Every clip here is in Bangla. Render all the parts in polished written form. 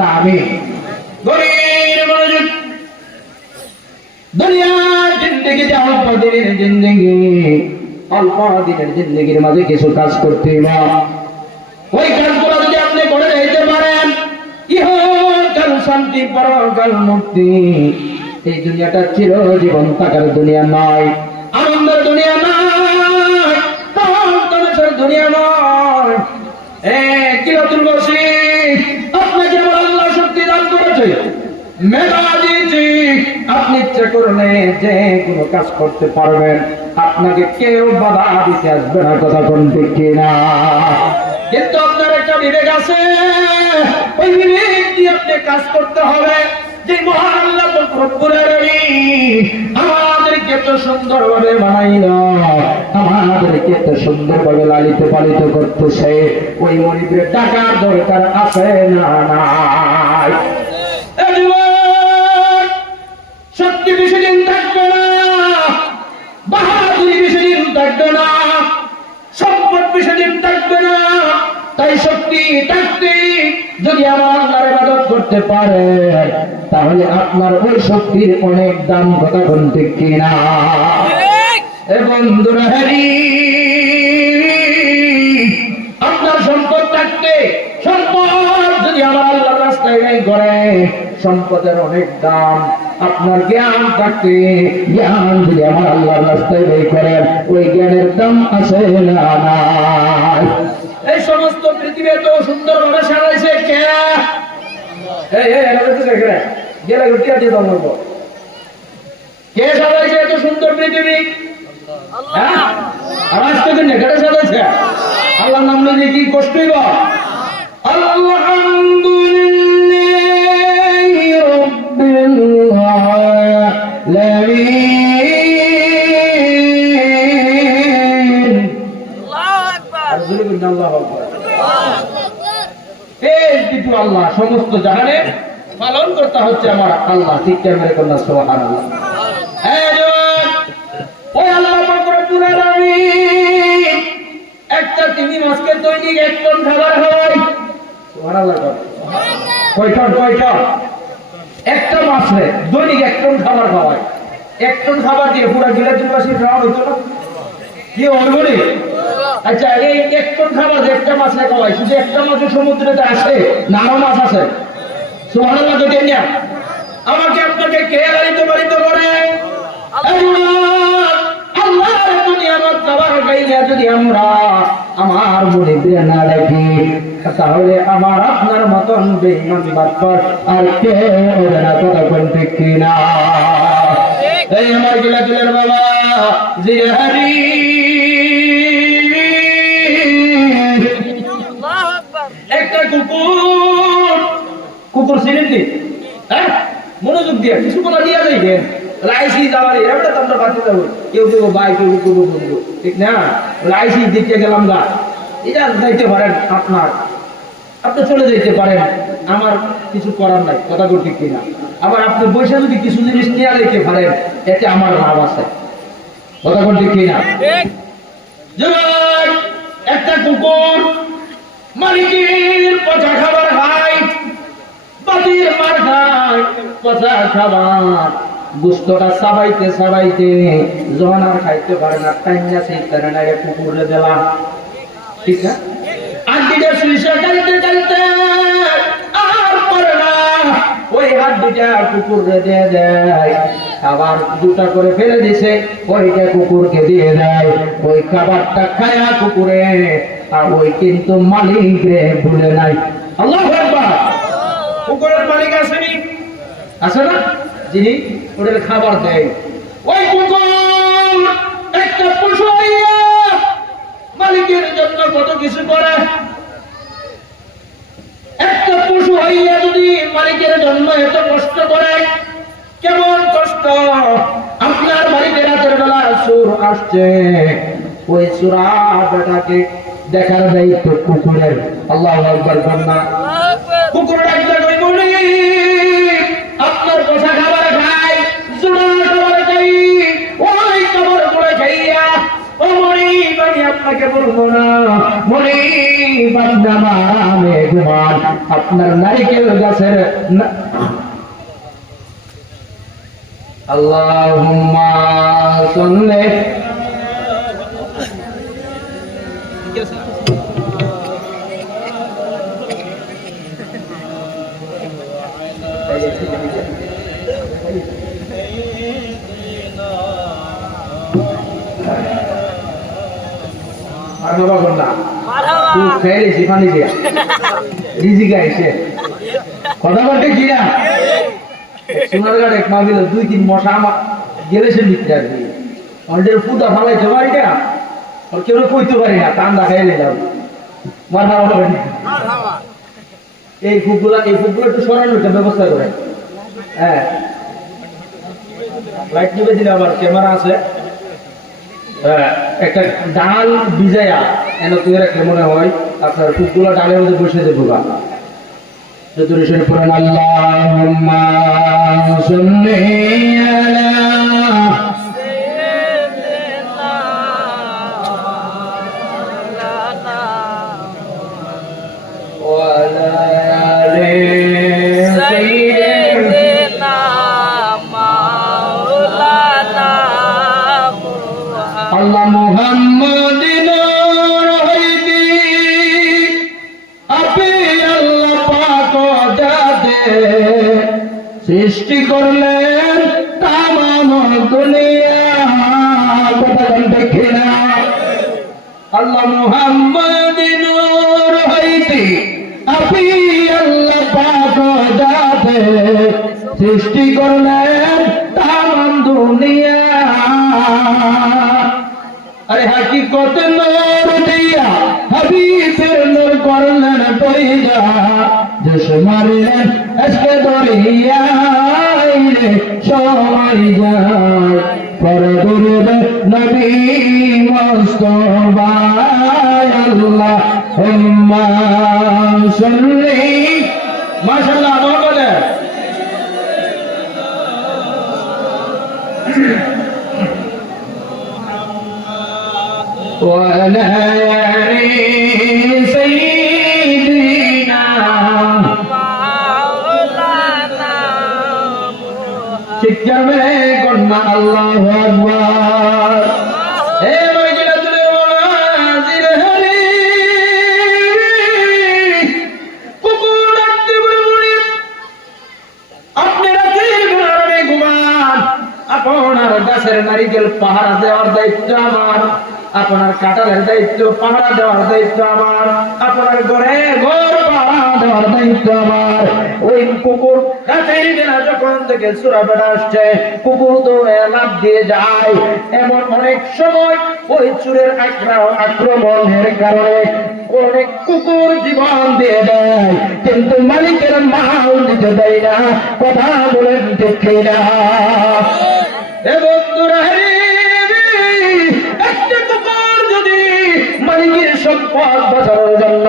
না আমি গভীর মনোযোগ। দুনিয়ার জিন্দেগিতে অল্প দিনের জিন্দেগি, অল্প দিনের জিন্দেগির মাঝে কিছু কাজ করতে না, ওই কাজগুলো যদি আপনি করে দিতে পারেন, ইহকাল শান্তি পরকাল মুক্তি। এই দুনিয়াটা চিরজীবন থাকার দুনিয়া নয়, আনন্দের দুনিয়া নয়, তমাশার দুনিয়া নয়। কিরাতুল বসি আপনাকে আমার আল্লাহ শক্তি দান করেছে, মেধা দিয়েছি, আপনি ইচ্ছা করলে যে কোনো কাজ করতে পারবেন, আপনাকে কেউ বাধা দিতে আসবে না, কথা কোন ঠিক কিনা? কিন্তু আপনার একটা বিবেক আছে, ওই বিবেক দিয়ে আপনি কাজ করতে হবে। যে মহান আল্লাহ রব্বুল আলামিন আমাদেরকে এত সুন্দরভাবে বানাইলো, আমাদেরকে এত সুন্দরভাবে লালিত পালিত করতেছে, ওই মনিবের টাকার দরকার আছে না নাই? শক্তি বেশি দিন থাকবে না, বাহাদুরি বেশি দিন থাকবে না, সম্পদ বেশি দিন থাকবে না। তাই শক্তি থাকতে যদি আমার আল্লাহর ইবাদত করতে পারে, তাহলে আপনার ওই শক্তির অনেক দাম, কথা কোন ঠিক কিনা? বন্ধুরা, আপনার সম্পদ থাকতে, সম্পদ যদি আমার আল্লাহর রাস্তায় ব্যয় করে, সম্পদের অনেক দাম। আপনার জ্ঞান থাকতে, জ্ঞান যদি আমার আল্লাহর রাস্তায় ব্যয় করেন, ওই জ্ঞানের দাম আছে না নাই? এই সমস্ত পৃথিবী এত সুন্দরভাবে সাজাইছে কে? কে সাজাইছে এত সুন্দর পৃথিবী? আওয়াজ তো দিন কেটে সাজাইছে। আল্লাহর নাম নিয়ে কি কষ্ট হইব? আলহামদুলিল্লাহি রাব্বিল আলামিন। আল্লাহু আকবার। আল্লাহ সমস্ত জাহানে পালন করতে হচ্ছে আমার আল্লাহ, ঠিক তেমনি কন্যা সুবহানাল্লাহ। ওই আল্লাহ রব্বুল আলামিন একটা তিমি মাছকে দৈনিক 1 টন খাবার হয়। সুবহানাল্লাহ। কয় টন? একটা মাছে দৈনিক 1 টন খাবার খাওয়ায়। 1 টন খাবার দিয়ে পুরো বিলাসবাসী খাওয়া হইতো না? কি হইবনি? আচ্ছা, এই 1 টন খাবার একটা মাছে খাওয়ায়, শুধু একটা মাছ সমুদ্রেতে আসে না, আরো মাছ আছে? সুবহানাল্লাহ। কেন আমাকে আপনাকে কে লালিত পালিত করে? আল্লাহর নিয়ামত খাবার খাইলে যদি আমরা আমার মনে দিয়ে না রাখি, তাহলে আমার আপনার মতন বেঈমান বাটপার আর কে হবে না, কথা কোন ঠিক কিনা? এই আমার গিলাতুলের বাবা জিহারি, একটা কুকুর ছিলেন কি? হ্যাঁ, মনোযোগ দিয়ে কিছু কথা নিয়ে যাইবেন। লাইসি যাওয়ার এবারে তো আমরা বাঁচতে যাবো, কেউ কেউ ভাই, কেউ কেউ বন্ধু, ঠিক না? লাইসি দেখতে গেলাম গা, এটা যাইতে পারেন, আপনি চলে যেতে পারেন, আমার কিছু করার নাই, কথা ঠিক কিনা? আবার আপনি বসে যদি কিছু জিনিস নিয়ে যেতে পারেন, এতে আমার লাভ আছে, কথা ঠিক কিনা? একটা কুকুর মালিকের পচা খাবার খায়, বাতির মার খায়, পচা খাবার গুস্তটা সাবাইতে যখন আর খাইতে পারে না, টাইনা সেই কারণে কুকুরে দিলাম, ঠিক না? হাড্ডিটা শুইছে গাইতে আর পারে না, ওই হাড্ডিটা কুকুরে দিয়ে দেয়, খাবার 2টা করে ফেলে দিছে, ওইটা কুকুরকে দিয়ে দেয়, ওই খাবারটা খায়া কুকুরে, আর ওই কিন্তু মালিক রে ভুলে নাই। আল্লাহু আকবার। কুকুরের মালিক আসেনি? আছে না? যিনি ওদের খাবার দেয়। ওই কুকুর একটা পশু হইয়া মালিকের জন্য কত কিছু করে। একটা পশু হইয়া যদি মালিকের জন্য এত কষ্ট করে, কেমন কষ্ট! আপনার বাড়িতে রাতের বেলা চোর আসছে, ওই চোরাটাকে দেখার দায়িত্ব কুকুরের। আল্লাহু আকবার। কন্যা কুকুর ডাকতে বলি, আপনার কথা খাবার খাই, চোরা খাবার খাই, ওই খাবার করে খাইয়া, ও মনি, আমি আপনাকে বলবো না মনি, আরামে ঘুমান। আপনার নারিকেল গাছের আল্লাহুম্মা সাল্লি কথা বলতে কি না সোনারগাঁ এক মাহফিল 2-3 মশা আমার গেলে সে লিখতে আসবে আমাদের ফুটা ফালাইতে পারি না আর কেউ কইতে পারি না কান্দা খাইলে যাও মারবা হবে না এই ফুটগুলো একটু সরানোর ব্যবস্থা করে হ্যাঁ লাইট নিবে দিলে আবার ক্যামেরা আছে একটা ডাল ভিজাইয়া এনে তুই রাখলে মনে হয় আপনার ফুটগুলো ডালের মধ্যে বসে যাবো গা চতুর্থ শরীফ পড়েন আল্লাহুম্মা সাল্লি আলা ওয়া আলা আলি সাইয়্যিদিনা মাওলানা আল্লাহ মুহাম্মাদিন রহিদি আপনি আল্লাহ পাক জাতে সৃষ্টি করলেন তামাম দুনিয়া কথা দেখে না আল্লাহ মুহাম্মাদিন রহিদি আপনি আল্লাহ পাক জাতে সৃষ্টি করলেন তামাম দুনিয়া अरे हकीकत नूर दिया हबीबेर नूर करलेन पइया जस मारलेन আজকে দরিয়াইলে সবাই যায় পর দুরুদ নবী মুস্তাফা আল্লাহুম্মা সাল্লি মাশাআল্লাহ বলে وعلى آل سيدنا مولانا শিক্ষা মে কন্যা আল্লাহু আকবার হে মজলিসুল মুনাজির হলি কুকুর আটকে বলি আপনি রাতের ঘরে ঘুমান আপনার গাছের নারিকেল পাহারা দেওয়ার দায়িত্ব আমার আপনার কাটালের দায়িত্ব পাহারা দেওয়ার দায়িত্ব আমার আপনার ঘরে ঘর পাহারা দেওয়ার দায়িত্ব আমার ওই কুকুর রাতের বেলা যখন থেকে সূরা বেড়া আসছে কুকুর তো লাফ দিয়ে যায় এমন অনেক সময় ওই চোরের আক্রমণের কারণে অনেক কুকুর জীবন দিয়ে দেয় কিন্তু মালিকের মাল দিতে দেয় না কথা বলেন ঠিক না এ বন্ধুরা মালিকের সম্পদ বাঁচানোর জন্য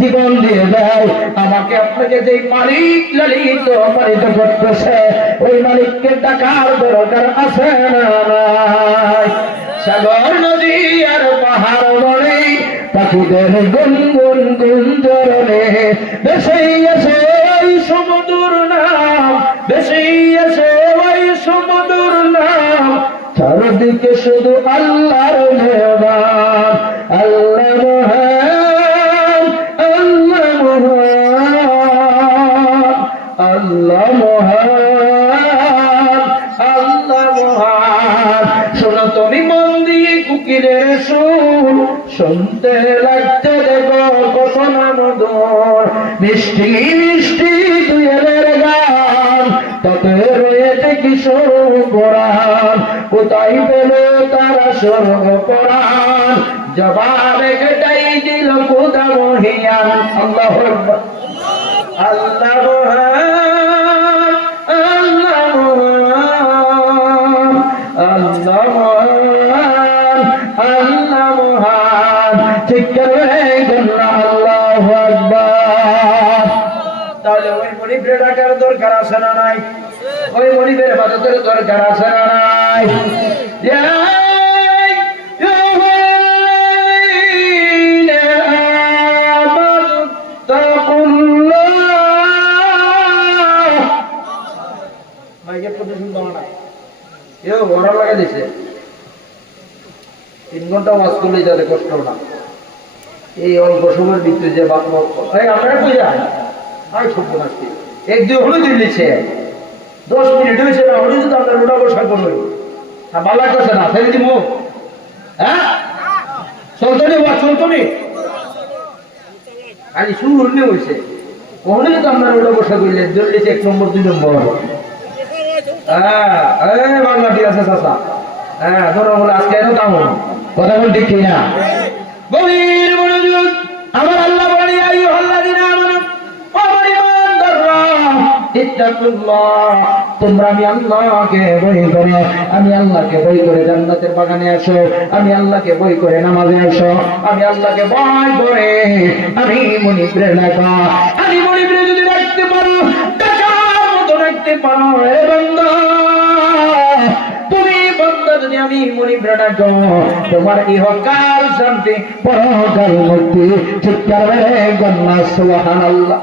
জীবন দিয়ে দেয় আমাকে আপনাকে যে মালিক লালিত পালিত করতেছে ওই মালিককে টাকার দরকার আছে না নাই সাগর নদী আর পাহাড় বনে পাখিদের গুনগুন গুঞ্জরণে বেশি আছে ওই সমুদ্র নাম বেশি আছে ওই সমুদ্র নাম চারদিকে শুধু আল্লাহর মেহমান আল্লাহ মহান আল্লাহ মহান আল্লাহ মহান আল্লাহ মহান শোনো তুমি মন দিয়ে কুকিলের সুর শুনতে লাগতে দেখো কত না মধুর মিষ্টি মিষ্টি দুয়েলের গান তাতে রয়েছে কিশোর কোরআন কোথায় পেল তারা স্বর্গ কোরআন জবাব একটাই দিল খোদা মহিয়ান আল্লাহু আকবার আল্লাহ মহান আল্লাহ মহান আল্লাহ মহান আল্লাহ মহান ঠিক করে আল্লাহু আকবার তাহলে ওই মনিবের ডাকার দরকার আছে না নাই ওই মনিবের ইবাদতের দরকার আছে না নাই ওরা লাগাই দিছে 3 ঘন্টা ওয়াজ করলে যাতে কষ্ট না। এই অল্প সময়ের ভিতরে যে আপনারা কই যান আর ছোট নাচতে 1-2 হলে দিয়েছে 10 মিনিট হয়েছে না হলে যদি আপনার রোডা বসা করবে ভালো লাগতেছে না ফেলে দিব। হ্যাঁ চলতো নি ওয়াজ চলতো নি খালি শুরু হলে হয়েছে ওখানে যদি আপনার রোডা বসা করলে দিয়েছে 1 নম্বর 2 নম্বর। হ্যাঁ বাংলা ঠিক আছে চাচা। হ্যাঁ ধরো বলে আজকে এত দাম কথা বল ঠিক কিনা। গভীর মনোযোগ। আমার আল্লাহ বলে আইয়ুহাল্লাযীনা আমানু আমার ঈমানদাররা ইত্তাকুল্লাহ তোমরা আমি আল্লাহকে ভয় করো। আমি আল্লাহকে ভয় করে জান্নাতের বাগানে আসো। আমি আল্লাহকে ভয় করে নামাজে আসো। আমি আল্লাহকে ভয় করে আমি মনিবরে ডাকা। আমি মনিবরে যদি রাখতে পারো ডাকার মতো রাখতে পারো হে বান্দা তুমি বান্দা যদি আমি মনিবরে ডাকো তোমার ইহকাল শান্তি পরকাল মুক্তি। চিৎকার করে গন্না সুবহানাল্লাহ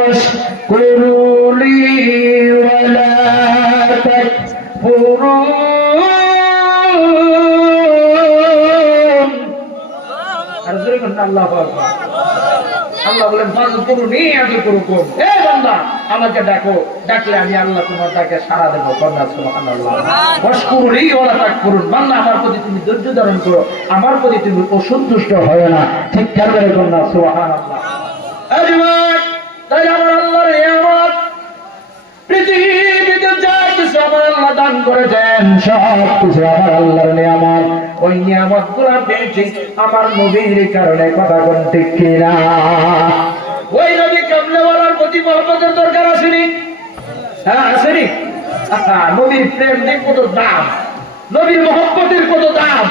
واشكروا لي ولا تكفرون আল্লাহু আকবার। আল্লাহ বলেন ফাযকুরুনি আযকুরুকুম হে বান্দা আমাকে ডাকো ডাকলে আমি আল্লাহ তোমার ডাকে সাড়া দেব। সুবহানাল্লাহ। ওয়াশকুরুনি ওয়া লা তাকফুরুন বান্দা আমার প্রতি তুমি ধৈর্য ধারণ করো আমার প্রতি তুমি অসন্তুষ্ট হয় না। ঠিক করে বলনা সুবহানাল্লাহ। আজমাত তাই আমার আল্লাহর নিয়ামত পৃথিবীতে যা কিছু আমার আল্লাহ দান করেছেন সব কিছু আমার আল্লাহর নিয়ামত। ওই নিয়ামতগুলো পেয়েছি আমার নবীর কারণে। কথা কোন ঠিক কিনা। ওই নবী কামলেওয়ালার প্রতি মহব্বতের দরকার আসেনি? হ্যাঁ আসেনি। নবীর প্রেম দিয়ে কত দাম নবীর মহব্বতের কত দাম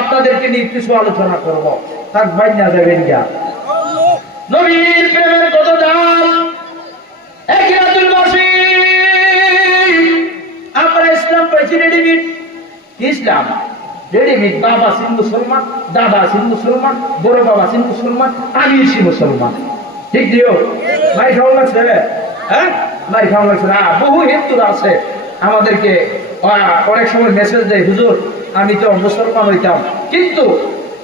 আপনাদেরকে নিয়ে কিছু আলোচনা করবো। থাক ভাই না যাবেন গা নবীর প্রেমের কত দাম। আমরা ইসলাম পাইছি রেডিমেড। ইসলাম রেডিমেড। বাবা সিন মুসলমান দাদা সিন মুসলমান বড় বাবা সিন মুসলমান আমি সি মুসলমান। ঠিক দিও মাই খাওয়া লাগছে। হ্যাঁ মাই খাওয়া লাগছে না। বহু হিন্দুরা আছে আমাদেরকে অনেক সময় মেসেজ দেয় হুজুর আমি তো মুসলমান হইতাম কিন্তু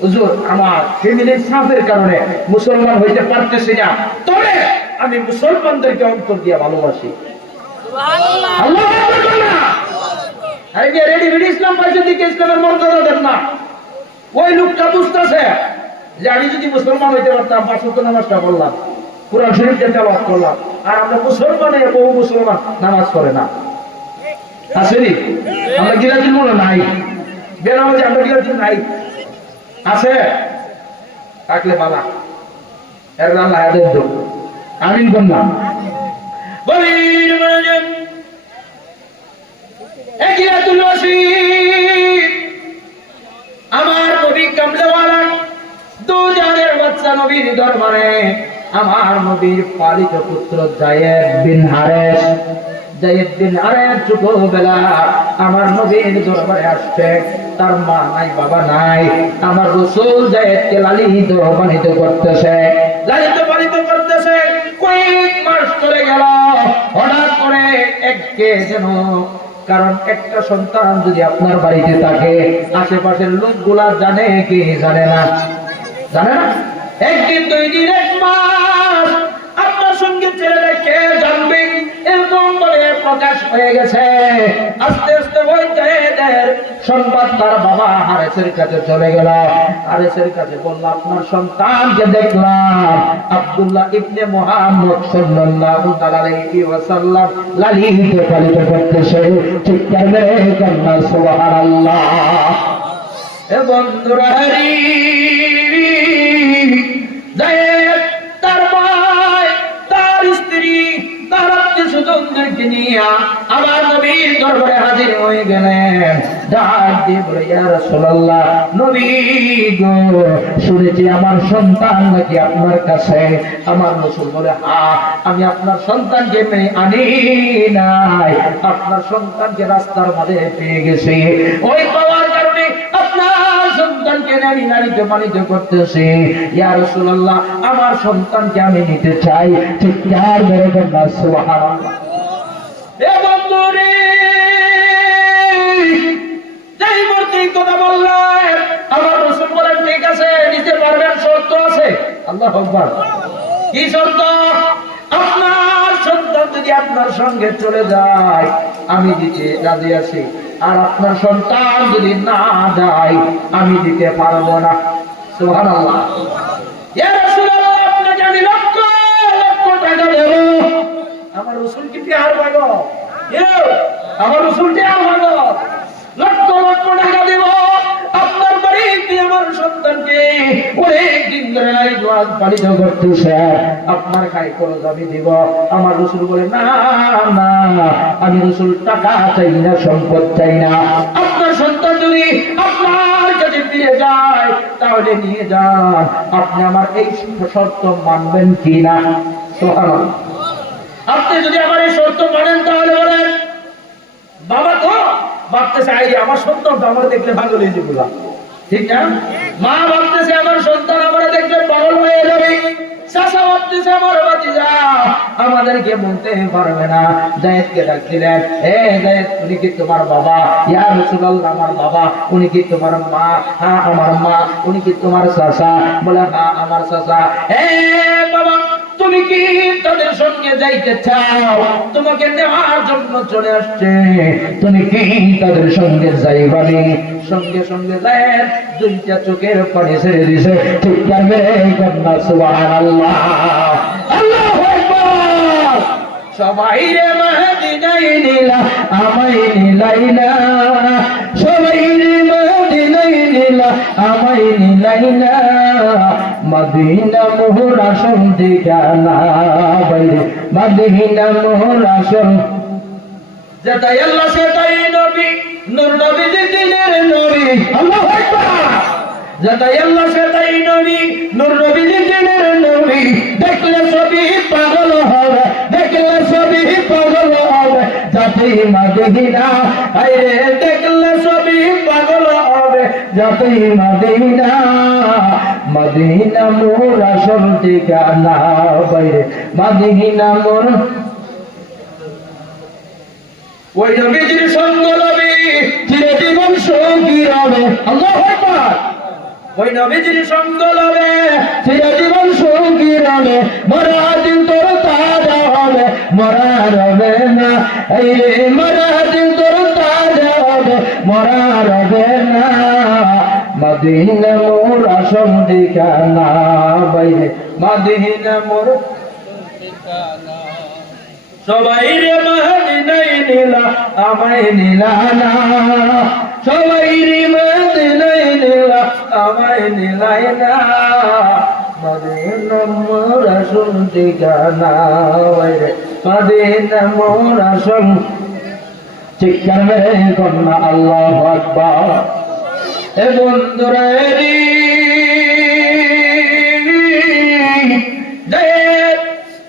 হুজুর আমার ফ্যামিলির চাপের কারণে মুসলমান হইতে পারতেছি না তবে আমি মুসলমানদেরকে অন্তর দিয়ে ভালোবাসি। আল্লাহু আকবার। রেডিমেড ইসলাম পাইছে দিকে ইসলামের মর্যাদা দেন না। ওই লোকটা বুঝতেছে যে আমি যদি মুসলমান হইতে পারতাম 5 ওয়াক্ত নামাজটা পড়লাম কুরআন শরীফটা তেলাওয়াত করলাম। আর আমরা মুসলমানে বহু মুসলমান নামাজ পড়ে না। আসেনি? আমরা গিরাজির মনে নাই বেনামাজি আমরা গিরাজির নাই আছে থাকলে বালা এর আল্লাহ হায়াতের দো আমিন বললাম। গভীর মনোযোগ। একিরাতুল ওয়াসিদ আমার নবী কামলেওয়ালা দু জানের বাচ্চা নবীর দরবারে আমার নবীর পালিত পুত্র যায়েদ বিন হারেস ছোটবেলা আমার নবীর দরবারে আসছে। তার মা নাই বাবা নাই। আমার রাসূল যায়েদকে লালিত পালিত করতেছে কয়েক মাস চলে গেল। হঠাৎ করে এককে যেন কারণ একটা সন্তান যদি আপনার বাড়িতে থাকে আশেপাশের লোকগুলা জানে কি জানে না? জানে না। একদিন 2 দিন 1 মাস আপনার সঙ্গে ছেলেটা কে জানবে এরকম বলে প্রকাশ হয়ে গেছে। আস্তে আস্তে ওই জায়েদের সংবাদ তার বাবা হারেসের কাছে চলে গেল। হারেসের কাছে বলল আপনার সন্তানকে দেখলাম আব্দুল্লাহ ইবনে মুহাম্মদ সাল্লাল্লাহু আলাইহি ওয়াসাল্লাম লালিত পালিত করতেছে। ঠিক করে কন্যা সুবহানাল্লাহ। এ বন্ধুরা হরি যায়েদ তার ভাই তার স্ত্রী তার আত্মীয়-স্বজনদেরকে নিয়ে আমার নবীর দরবারে হাজির হয়ে গেলেন। ডাক দিয়ে বলে ইয়া রাসূলুল্লাহ নবী গো শুনেছি আমার সন্তান নাকি আপনার কাছে। আমার রাসূল বলে হ্যাঁ আমি আপনার সন্তানকে আনি নাই আপনার সন্তানকে রাস্তার মাঝে পেয়ে গেছি। ওই পাওয়ার কারণে আপনার সন্তানকে সন্তানকে আমি লালিত পালিত করতেছি, ইয়া রাসূলুল্লাহ আমার সন্তানকে আমি নিতে চাই। চিৎকার মেরে বললেন সুবহানাল্লাহ। এ বন্ধুরে, যেই মূর্তি কথা বললেন আমার রাসূল বলেন ঠিক আছে নিতে পারবেন, শর্ত আছে। আল্লাহু আকবার। কি শর্ত? আপনার সন্তান যদি আপনার সঙ্গে চলে যায় আমি দিতে রাজি আছি, আর আপনার সন্তান যদি না যায় আমি দিতে পারবো না। সুবহানাল্লাহ। ইয়া রাসূলুল্লাহ আপনাকে আমি লক্ষ লক্ষ টাকা দেব। আমার রাসূল কি প্যার পাগল? আমার রাসূল কি আর পাগল? লক্ষ লক্ষ টাকা দেব আপনার বাড়িতে আমার সন্তানকে অনেক দিন ধরে লালন পালিত করতেছে, আপনার খাই খরচ আমি দিব। আমার রাসূল বলে না না, আমি রাসূল টাকা চাই না, সম্পদ চাই না। আপনার সন্তান যদি আপনার কাছে ফিরে যায় তাহলে নিয়ে যান। আপনি আমার এই শর্ত মানবেন কি না? সুবহানাল্লাহ। আপনি যদি আমার এই শর্ত মানেন তাহলে বলেন বাবা তো ভাবতেছে আমার সন্তান তো আমার দেখলে পাগল হয়ে যাবে, ঠিক না? মা ভাবতেছে আমার সন্তান আমার দেখলে পাগল হয়ে যাবে, চাচা ভাবতেছে আমার ভাতিজা আমাদেরকে বলতে পারবে না। যায়েদকে ডাক দিলেন, হে যায়েদ উনি কি তোমার বাবা? ইয়া রাসূলুল্লাহ আমার বাবা। উনি কি তোমার মা? হ্যাঁ আমার মা। উনি কি তোমার চাচা? বলে হ্যাঁ আমার চাচা। হে বাবা তুমি কি তাদের সঙ্গে যাইতে চাও? তোমাকে নেওয়ার জন্য চলে আসছে, তুমি কি তাদের সঙ্গে যাইবানি? সঙ্গে সঙ্গে যায় দুইটা চোখের পানি ছেড়ে দিছে। ঠিক করবে কন্যা সুবহানাল্লাহ, আল্লাহু আকবার। সবাই রে মদিনায় নিলা আমায় নিলাই না, সবাই রে মদিনায় নিলা আমায় নিলাই না, মদিনা মোহর আসল ঠিকানা বাইরে, মদিনা মোহর আসল। যেটাই আল্লাহ সেটাই নবী, নূর নবী দিনের নবী। আল্লাহু আকবার। যেটাই আল্লাহ সেটাই নবী, নূর নবী দিনের নবী। দেখলে সবই পাগল হবে, দেখলে সবই পাগল হবে, যাতেই মদিনা আইরে দেখলে সবই পাগল হবে, যাতেই মদিনা, মদিনা মোর আসল ঠিকানা বাইরে, মদিনা মোর। ওই নবীজির সঙ্গ লবি চিরে জীবন সুখী হবে। আল্লাহু আকবার। ওই নবীজির সঙ্গ লবে চিরে জীবন সুখী হবে, মরা দিন তোর তাজা হবে, মরা রবে না, এই মরা দিন তোর তাজা হবে, মরা রবে না, মদিনা মোর আসল ঠিকানা বাইরে, মদিনা মোর ঠিকানা। সবাই রে মদিনায় নিলা আমায় নিলা না, সবাই রে মদিনায় নিলা আমায় নিলাই না, মদিনা মোর আসল ঠিকানা বাইরে, মদিনা মোর আসল। চিৎকার মেরে কন্যা আল্লাহু আকবার। এ বন্ধুরা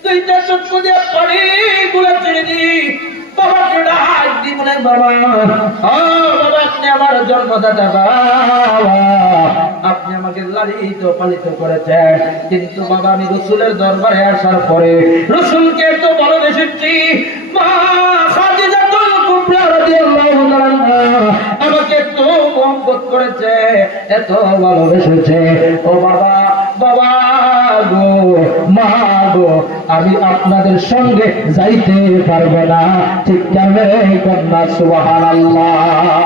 দুইটা চক্ষু দিয়ে পানি গুলা ছেড়ে দি, বাবাকে ডাক দি বলে বাবা, ও বাবা আপনি আমার জন্মদাতা বাবা, আপনি আমাকে লালিত পালিত করেছেন, কিন্তু বাবা আমি রাসূলের দরবারে আসার পরে রাসূলকে তো ভালোবেসেছি, মা খাদিজাতুল কুবরা রাদিয়াল্লাহু তাআলা আমাকে তো মহব্বত করেছে, এত ভালোবেসেছে। ও বাবা, বাবা গো, মা গো, আমি আপনাদের সঙ্গে যাইতে পারবো না। ঠিক কেমন কন্যা সুবহানাল্লাহ,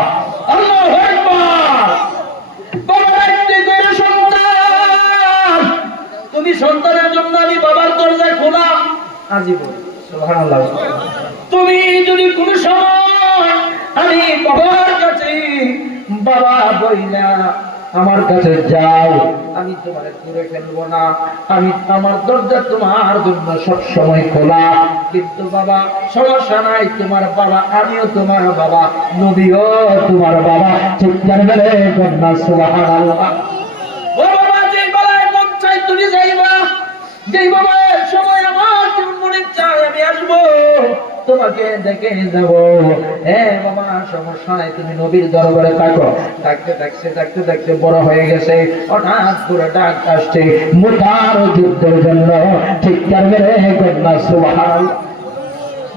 আল্লাহু আকবার। বাবা একটি করে সন্তান, তুমি সন্তানের জন্য আমি বাবার দরজায় খোলা আজীবন। সুবহানাল্লাহ। তুমি যদি কোন সময় আমি বাবার কাছে বাবা বইলা আমার কাছে যাও, আমি তোমার দূরে ফেলবো না, আমি আমার দরজা তোমার জন্য সব সময় খোলা। কিন্তু বাবা সমস্যা নাই, তোমার বাবা আমিও তোমার বাবা, নবীও তোমার বাবা। চিৎকার মেরে কন্যা সুবহানাল্লাহ। ও বাবা যেই বেলায় মন চাই তুমি যাইবা, যেই বাবা সময় আমার জীবন মনে চাই আমি আসবো, তোমাকে দেখে যাব। হ্যাঁ বাবা, সমস্যা নাই, তুমি নবীর দরবারে থাকো। থাকতে থাকতে বড় হয়ে গেছে, হঠাৎ করে ডাক আসছে মুতার যুদ্ধের জন্য। চিৎকার মেরে কন্যা সুবহানাল্লাহ।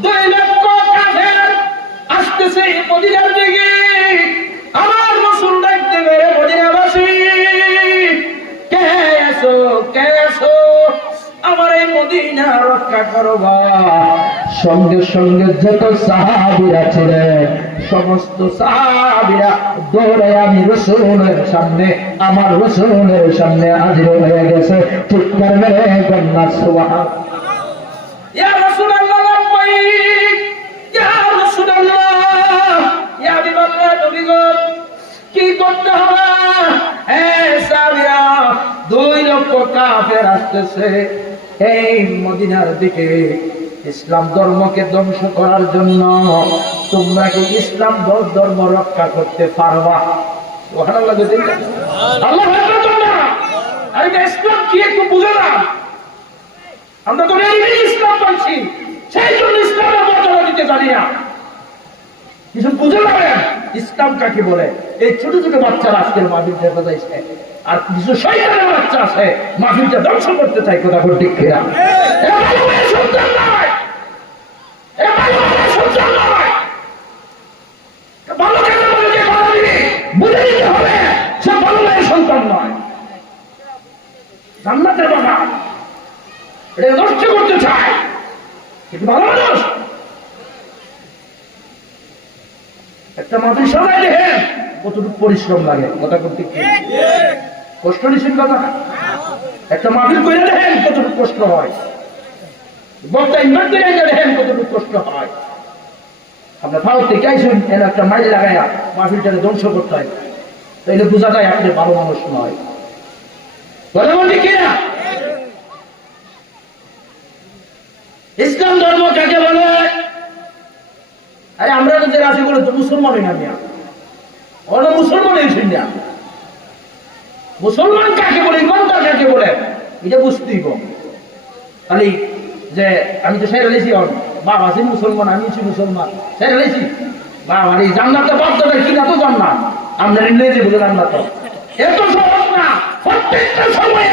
2 লক্ষ কাফের আসতেছে মদিনার দিকে। আমার রাসূল ডাকতে মেরে মদিনাবাসী, কে আছো, কে আছো, আমার এই মদিনা রক্ষা করবা। সঙ্গে সঙ্গে যত সাহাবীরা ছিলেন সমস্ত সাহাবীরা দৌড়ে আমি রাসূলের সামনে, আমার রাসূলের সামনে হাজির হয়ে গেছে। চিৎকার মেরে কন্যা সুবহানাল্লাহ। ইয়া রাসূলুল্লাহ, লাব্বাইক ইয়া রাসূলুল্লাহ, ইয়া হাবিবাল্লাহ, নবী গো কি করতে হবে? হ্যাঁ সাহাবীরা, 2 লক্ষ কাফের আসতেছে এই মদিনার দিকে ইসলাম ধর্মকে ধ্বংস করার জন্য। তোমরা কি ইসলাম ধর্ম রক্ষা করতে পারবা? সুবহানাল্লাহ। আল্লাহু আকবার। তোমরা আরে ইসলাম কি একটু বুঝো না? আমরা তো এই ইসলাম পাচ্ছি, সেই জন্য ইসলামের মর্যাদা দিতে জানি না। কিছু বুঝে যাবেন ইসলাম কাকে বলে। এই ছোট ছোট বাচ্চারা আজকের মাহফিলটা বাজাইছে, আর কিছু শয়তানের বাচ্চা আছে মাহফিলটা ধ্বংস করতে চাই। কথা বল ঠিক কিনা? সন্তান নয়, সন্তান নয়। ভালো কেন বলে যে ভালো দিবি বুঝে দিতে হবে, সে ভালো মেয়ের সন্তান নয়, জান্নাতের বাবা। এটা নষ্ট করতে চায়, কিন্তু ভালো মানুষ। একটা মাহফিল সবাই দেখেন কতটুকু পরিশ্রম লাগে। কথা করতে কষ্ট নিছেন কথা। একটা মাহফিল করে দেখেন কতটুকু কষ্ট হয়। বক্তা ইনভার্ট করে দেখেন কতটুকু কষ্ট হয়। আমরা ভারত থেকে আইসুন, এর একটা মাইল লাগাইয়া মাহফিলটাকে ধ্বংস করতে হয়, তাইলে বোঝা যায় আপনি ভালো মানুষ নয়। কথা বলতে কিনা? ইসলাম ধর্ম কাকে বলে? আরে আমরা তো যে রাশি বলে তো মুসলমানই না, মিয়া ওরা মুসলমান হয়েছেন না। মুসলমান কাকে বলে, ইমানদার কাকে বলে, এটা বুঝতেই খালি যে আমি তো সেরে লেছি বাবা আছি মুসলমান, আমি আছি মুসলমান, সেরে লেছি বাবা। এই জান্নাতে বাপদাদা কিনা তো জান্নাত, আমরা নিয়ে যে বুঝে জান্নাত এত সহজ না। প্রত্যেকটা সময়ে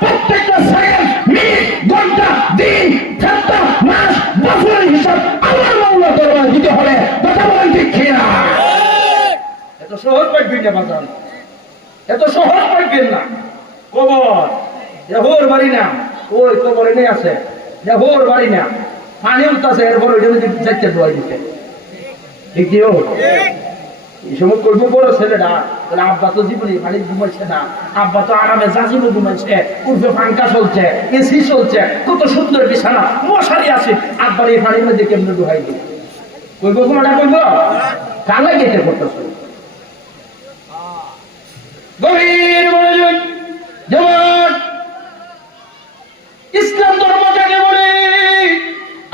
প্রত্যেকটা সেকেন্ড, মিনিট, ঘন্টা, দিন, সপ্তাহ, মাস, বছরের হিসাব আমার মাওলা দরবারে দিতে হবে। কথা বলেন ঠিক কিনা? এত সহজ পাইবেন না বাজান, এত সহজ পাইবেন না। কবর দেহর বাড়ি না, ওই কবরে নেই আছে দেহর বাড়ি না, পানি উঠতেছে, এরপর ওই জন্য যাইতে দোয়াই দিতে। ঠিক কি? এই সময় করবো বড় ছেলেটা বলে আব্বা তো জীবনে পানি ঘুমাইছে না, আব্বা তো আরামে জাজিমে ঘুমাইছে, উর্ফে পাঙ্খা চলছে, এসি চলছে, কত সুন্দর বিছানা, মশারি আছে, আব্বার এই পানির মধ্যে কেমনে ডুহাই দিই? কইব কোনটা কইব? কালা গেতে করতেছ। গভীর মনোযোগ। যেমন ইসলাম ধর্ম কাকে বলে?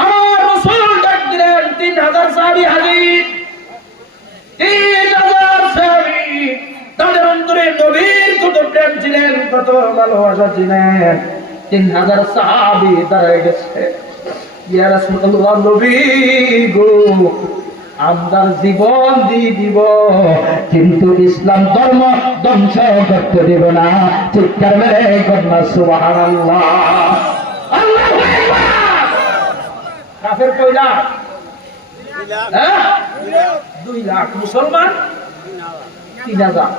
আমার রাসূল ডাক দিলেন 3000 সাহাবী হাজির। 3000 সাহাবী, তাদের অন্তরে নবীর কত প্রেম ছিলেন, কত ভালোবাসা ছিলেন। 3000 সাহাবী দাঁড়ায় গেছে, ইয়া রাসূলুল্লাহ, নবী গো আমরা জীবন দিয়ে দিব, কিন্তু ইসলাম ধর্ম ধ্বংস করতে দিব না। চিৎকার মেরে কন্যা সুবহানাল্লাহ। আল্লাহু আকবার। কাফের কয় লাখ? 2 লাখ। মুসলমান 3000।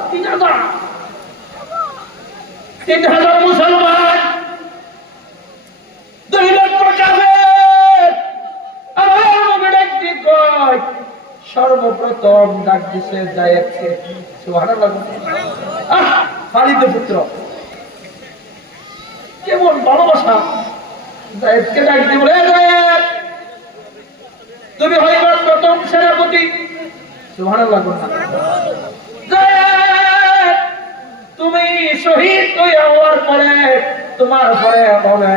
3000 মুসলমান, 2 লক্ষ কাফের। আমার নবী ডাকতে কয়, সর্বপ্রথম ডাক দিছে যায়েদকে। সুবহানাল্লাহ। খালিদ পুত্র, কেমন ভালোবাসা। যায়েদকে ডাক দিয়ে বলে, যায়েদ তুমি হইবা প্রথম সেনাপতি। সুবহানাল্লাহ। যায়েদ তুমি শহীদ হওয়ার পরে তোমার পরে হবে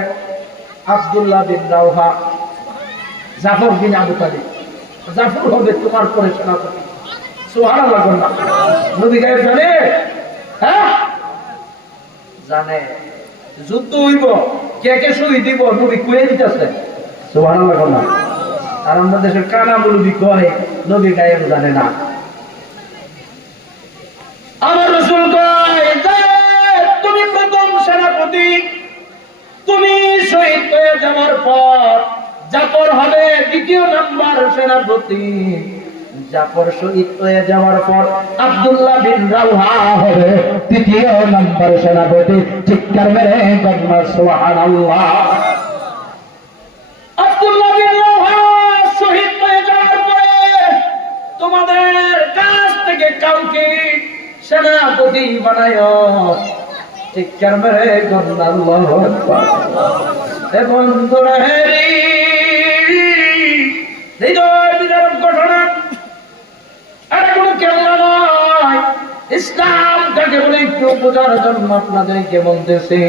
আব্দুল্লাহ বিন রাওহা, জাফর বিন আবু তালিব। জাফর হবে তোমার পরে সেনাপতি। সুবহানাল্লাহ। নবী গায়েব জানে, হ্যাঁ জানে যুদ্ধ হইব, কে কে শহীদ দিব নবী কয়ে দিতেছে। সুবহানাল্লাহ না। আর আমাদের দেশের কানা মুরব্বি কয় নবী গায়েব জানে না। আমার রাসূল কয় যে তুমি প্রথম সেনাপতি, তুমি শহীদ হয়ে যাওয়ার পর জাফর হবে দ্বিতীয় নাম্বার সেনাপতি, জাফর শহীদ হয়ে যাওয়ার পর আব্দুল্লাহ বিন রাওহা হবে তৃতীয় নাম্বার সেনাপতি। চিৎকার মেরে বলুন সুবহানাল্লাহ। আব্দুল্লাহ বিন রাওহা শহীদ হয়ে যাওয়ার পরে তোমাদের কাছ থেকে কাউকে সেনাপতি বানায়। চিৎকার মেরে বলুন আল্লাহু আকবার। এবং দুরাহেরি হৃদয় বিদারক ঘটনা, এটা কোনো কেমন নয়। ইসলাম কাকে বলে একটু বোঝার জন্য আপনাদেরকে বলতেছি।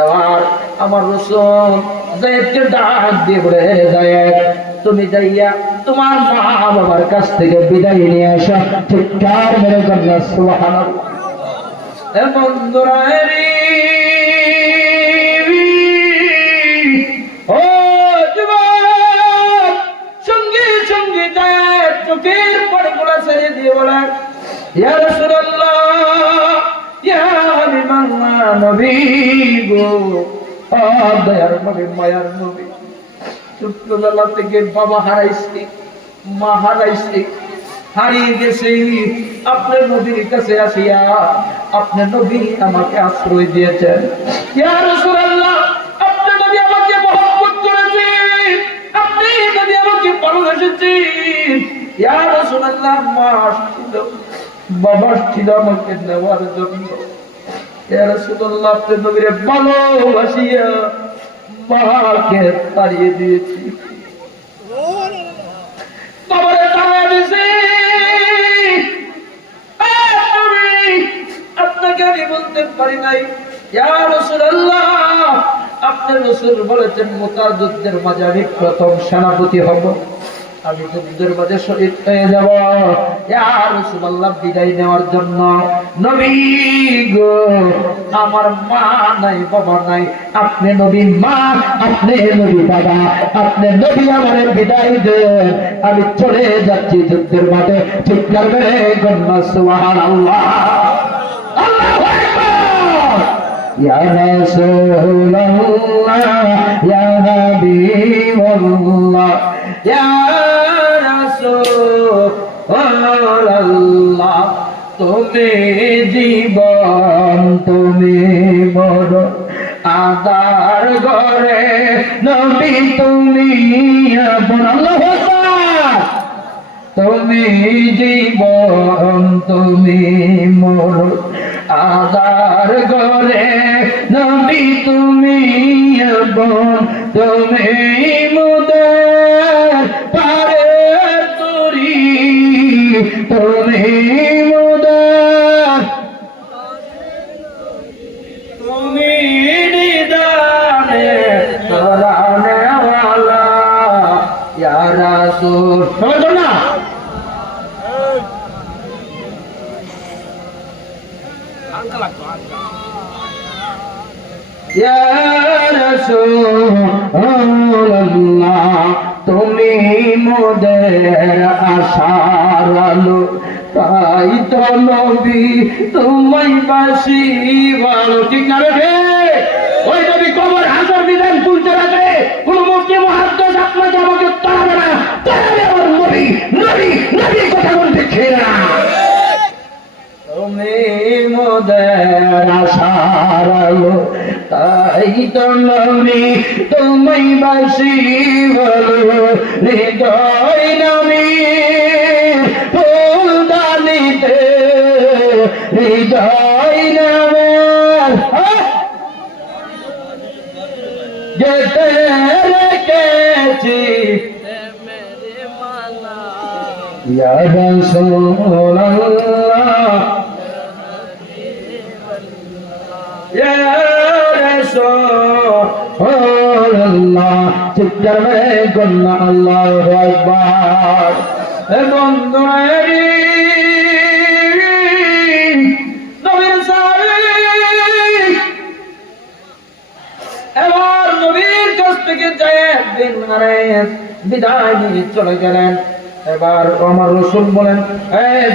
এবার আমার রাসূল যায়েদকে ডাক দিয়ে বলে, যায়েদ তুমি যাইয়া তোমার মা বাবার কাছ থেকে বিদায় নিয়ে আসো। চিৎকার মেরে বলুন সুবহানাল্লাহ। বন্ধুরা ও যুবক, সঙ্গে সঙ্গে যায় চোখের পানিগুলো ছেড়ে দিয়ে বলে, ইয়া রাসূলুল্লাহ, ইয়া হাবিবাল্লাহ, নবী গো, দয়ার নবী, মায়ার নবী, ছোট্টবেলা থেকে বাবা হারাইছি, মা হারাইছি, হারিয়ে গেছি। আপনার নবীর কাছে আসিয়া আপনার নবী আমাকে আশ্রয় দিয়েছেন। ইয়া রাসূলুল্লাহ, আপনার নবী আমাকে মহব্বত করেছেন, আপনি নবী আমাকে ভালোবেসেছেন। ইয়া রাসূলুল্লাহ, মা ছিল, বাবা ছিল আমাকে নেওয়ার জন্য। ইয়া রাসূলুল্লাহ, আপনার নবীরে ভালোবাসিয়া মাকে তাড়িয়ে দিয়েছি, বাবারে তাড়িয়ে দিয়েছি। আপনাকে আমি বলতে পারি নাই। ইয়া রাসূলুল্লাহ, আপনার রাসূল বলেছেন মুতার যুদ্ধের মাঝে আমি প্রথম সেনাপতি হব, আমি যুদ্ধের মাঝে শহীদ হয়ে যাব। ইয়া রাসূলুল্লাহ, বিদায় নেওয়ার জন্য নবী গো, আমার মা নাই, বাবা নাই, আপনি নবী মা, আপনি নবী বাবা, আপনি নবী আমারে বিদায় দেন, আমি চলে যাচ্ছি যুদ্ধের মাঠে। চিৎকার করে বলুন সুবহানাল্লাহ। ইয়া রাসূলুল্লাহ, ইয়া হাবিবাল্লাহ, ইয়া রাসূলুল্লাহ, তুমি জীবন, তুমি মরণ, আদার ঘরে নবী তুমি আপন। আল্লাহু আকবার। তুমি জীবন, তুমি মরণ, আদার ঘরে নবী তুমি আপন, তুমি মুদের পারে তুরি, তুমি মুদের, তুমি নিদানে তরানে ওয়ালা, ইয়া রাসূল। বলো না, ইয়া রাসূলুল্লাহ, তুমি মোদের আশার আলো, তাই তো নবী তোমায় বাসি ভালো। ঠিক না রে? ওই নবী কবর হাজার বিধান তুলতে রাখে, কোন মুফতি মুহাদ্দিস আপনাকে আমাকে তাড়াবে না, তাড়াবে আমার নবী, নবী, নবী কথা বলতে ছেড়ে না। তুমি মোদের আশার আলো, তাই তো নবী তোমায় বাসি ভালো, হৃদয় নবী ফুলদানিতে, হৃদয় নামের যেতে রেখেছি, ইয়া রাসূলুল্লাহ, ইয়া রাসূলুল্লাহ। চিৎকার মেরে বলুন আল্লাহু আকবার। বন্ধুরা নবীর সাহাবী একদিন আরেস বিদায় নিয়ে চলে গেলেন। এবার আমার রাসূল বলেন,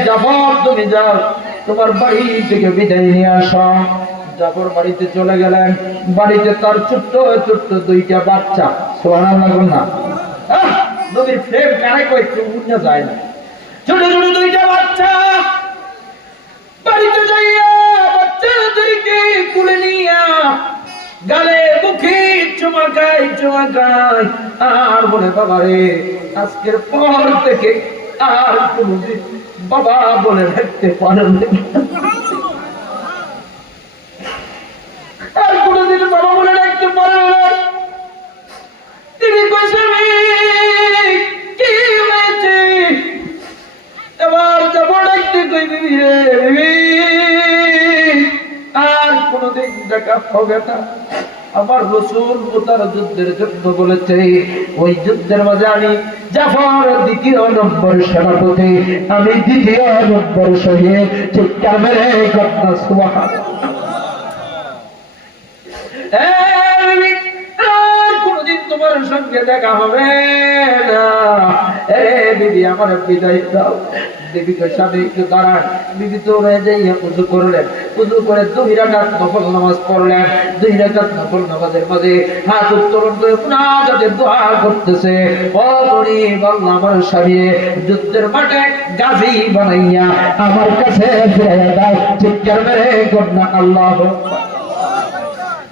জাফর তুমি যাও, তোমার বাড়ি থেকে বিদায় নিয়ে আসো। জাফর বাড়িতে চলে গেলেন। বাড়িতে তার ছোট্ট ছোট্ট দুইটা বাচ্চা। সুবহানাল্লাহ না, নবীর প্রেম কারে কই একটু বুঝা যায় না। ছোট ছোট দুইটা বাচ্চা বাড়িতে যাইয়া বাচ্চাদেরকে কুলে নিয়া গালে মুখে চুমাকাই চুমাকাই আর বলে, বাবা রে, আজকের পর থেকে আর কোনদিন বাবা বলে রাখতে পারবে না, আর কোনদিন বাবা বলে রাখতে পারবে না। তিনি কইছেন কি হয়েছে? এবার যাবো ডাকতে কই, বিবি রে, বিবি আর কোনদিন দেখা হবে না। আমার রাসূল মুতার যুদ্ধের জন্য বলেছে, ওই যুদ্ধের মাঝে আমি জাফর দ্বিতীয় নম্বর সেনাপতি, আমি দ্বিতীয় নম্বর শহীদ। চিৎকার মেরে কন্যা সুবহানাল্লাহ। কোনদিন তোমার সঙ্গে দেখা হবে না। বিবি আমার বিদায় দাও। বিবি তো সাথে একটু দাঁড়ান। বিবি তো যাইয়া উযু করলেন। উযু করে 2 রাকাত নফল নামাজ পড়লেন। 2 রাকাত নফল নামাজের মাঝে হাত উত্তোলন করে মুনাজাতে দোয়া করতেছে, ও গরিব আল্লাহ, আমার স্বামী যুদ্ধের মাঠে গাজী বানাইয়া আমার কাছে ফিরাইয়া দাও। চিৎকার মেরে কন্যা আল্লাহু আকবার।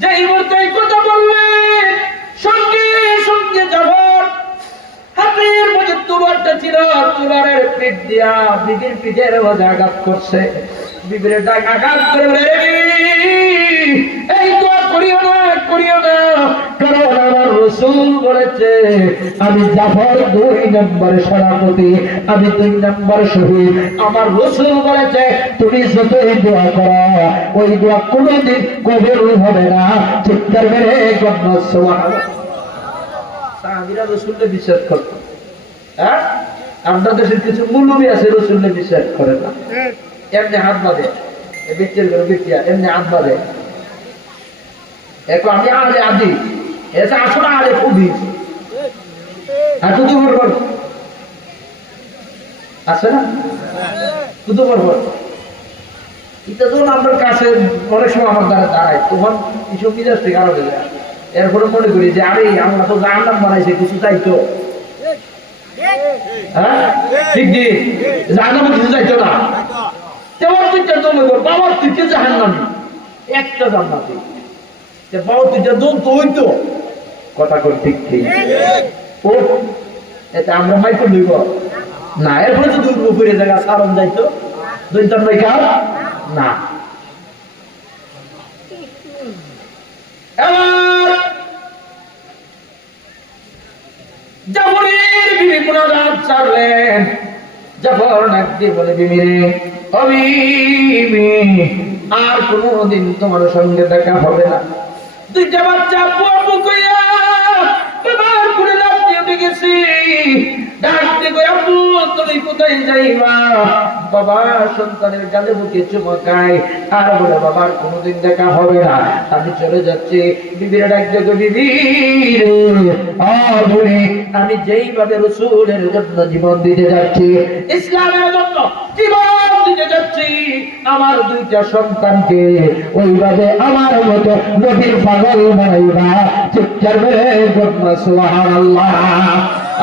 যেই মুহূর্তে কথা বললেন, সঙ্গে সঙ্গে জাফর হাতের মধ্যে তলোয়ারটা ছিল, তলোয়ারের পিঠ দিয়া বিবির পিঠের মধ্যে আঘাত করছে। বিবির ডাক আঘাত করে বলে, এই তো করিও না, করিও না, কারণ আমার রাসূল বলেছে আমি জাফর 2 নম্বর সেনাপতি, আমি 2 নম্বর শহীদ। আমার রাসূল বলেছে তুমি যতই দোয়া করো ওই দোয়া কোনোদিন কবুল হবে না। চিৎকার মেরে কন্যা সুবহানাল্লাহ। সাহাবীরা রাসূলকে বিশ্বাস করত। হ্যাঁ, আপনাদের দেশের কিছু মুলবি আছে রাসূলকে বিশ্বাস করে না, এমনি হাত বাঁধে, বিচ্ছের করে বিচ্ছিয়া এমনি হাত বাঁধে। এখন আমি আলে আদি এসে আসলে আলে খুবই কুতু বরবর আছে না, কুতু বরবর এটা যখন আমার কাছে অনেক সময় আমার দ্বারা দাঁড়ায়, তখন কিছু মিজাজ থেকে আরো হয়ে যায়। এরপরে মনে করি যে আরে আমরা তো জাহান্নাম বানাইছে, কিছু চাইতো। হ্যাঁ ঠিক ঠিক, জাহান্নামে কিছু চাইতো না। তেমন তুইটা দমে কর, বাবার তুইকে জাহান্নামী একটা জান্নাতি, বাবা তুইটা দম তো হইতো। কথা কর ঠিক ঠিক। ও এটা আমরা মাইকে লইব না, এরপরে তো দুই উপরে জায়গা সারণ যাইতো, দুই তার নাই কার না। এবার জাফরের বিবি মুনাজাত ছাড়লেন। জাফর ডাক দিয়ে বলে, বিবি রে, ও বিবি, আর কোনদিন তোমার সঙ্গে দেখা হবে না। 2টা বাচ্চা আপু আপু কইয়া বাবার কোলে লাফিয়ে উঠে গেছে। ডাক দিয়ে কই, আপু তুমি কোথায় যাইবা? বাবা সন্তানের গালে বুকে চুমকায় আর বলে, বাবার কোনদিন দেখা হবে না, আমি চলে যাচ্ছি। বিবিরা ডাক দিয়ে, বিবি রে, বুড়ি, আমি যেইভাবে রাসূলের জন্য জীবন দিতে যাচ্ছি, ইসলামের জন্য জীবন দিতে যাচ্ছি, আমার 2টা সন্তানকে ওইভাবে আমার মতো নবীর পাগল বানাইবা। চিৎকার মেরে বলবা সুবহানাল্লাহ,